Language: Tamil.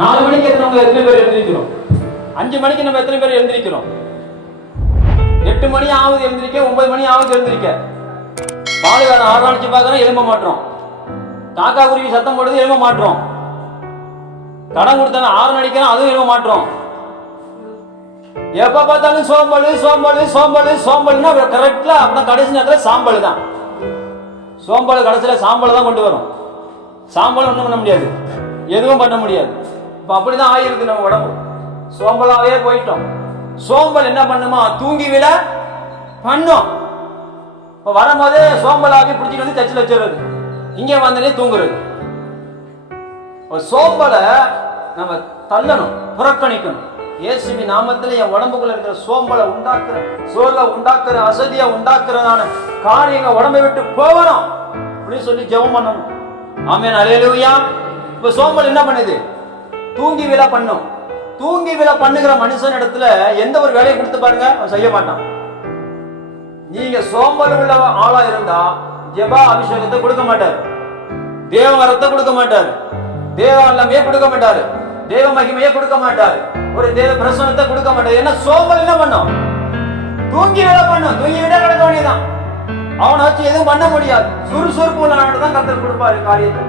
நாலு மணிக்கு நம்ம எத்தனை பேர் எழுந்திருக்கிறோம் அஞ்சு மணிக்கு நம்ம எத்தனை பேர் எழுந்திருக்கிறோம் எட்டு மணி ஆகுது எழுந்திருக்க ஒன்பது மணி ஆகுது எழுந்திருக்க பாலுகாரன் ஆறு பார்க்கறோம் எழும்ப மாட்டோம் காக்கா குருவி சத்தம் போடுறது எழும்ப மாட்டோம் கடன் கொடுத்தாங்க ஆறு மணிக்கு அதுவும் எழும்ப மாட்டோம் எப்ப பார்த்தாலும் சோம்பல் சோம்பல் சோம்பல் சோம்பல்னா கரெக்டா அப்படின்னா கடைசி நேரத்தில் சாம்பல் தான். சோம்பல் கடைசியில் சாம்பல் தான் கொண்டு வரும். சாம்பல் ஒன்றும் பண்ண முடியாது. எதுவும் பண்ண முடியாது. இப்போ அப்படிதான் ஆயிருக்கு நம்ம உடம்பு. சோம்பலாவே போயிட்டோம். சோம்பல் என்ன பண்ணுமா? தூங்கி விட பண்ணும். இப்போ வரும்போதே சோம்பலாகி பிடிச்சிட்டு வந்து தச்சில் வச்சிடுறது. இங்கே வந்தனே தூங்குறது. சோம்பலை நம்ம தள்ளணும் புறக்கணிக்கணும். இயேசுவி நாமத்தில் என் உடம்புக்குள்ள இருக்கிற சோம்பலை உண்டாக்குற சோர்வை உண்டாக்குற அசதியை உண்டாக்குறதான காரியங்க உடம்பை விட்டு போகணும். அப்படின்னு சொல்லி ஜெபம் பண்ணணும். ஆமே அலையலுயா இப்ப சோம்பல் என்ன பண்ணுது? தூங்கி விழா பண்ணும். தூங்கி விழா பண்ணுகிற மனுஷன் இடத்துல எந்த ஒரு வேலையை கொடுத்து பாருங்க அவன் செய்ய மாட்டான். நீங்க சோம்பல் உள்ள ஆளா இருந்தா ஜெபா அபிஷேகத்தை கொடுக்க மாட்டார். தேவ வரத்தை கொடுக்க மாட்டார். தேவ வல்லமையே கொடுக்க மாட்டாரு. தேவ மகிமையே கொடுக்க மாட்டாரு. ஒரு தேவ பிரசனத்தை கொடுக்க மாட்டாரு. என்ன சோம்பல் என்ன பண்ணும்? தூங்கி விட பண்ணும். தூங்கி விட கிடக்க வேண்டியதான் அவனை வச்சு எதுவும் பண்ண முடியாது. சுறுசுறுப்பு உள்ள நாட்டு தான் கத்தர் கொடுப்பாரு காரியத்தை.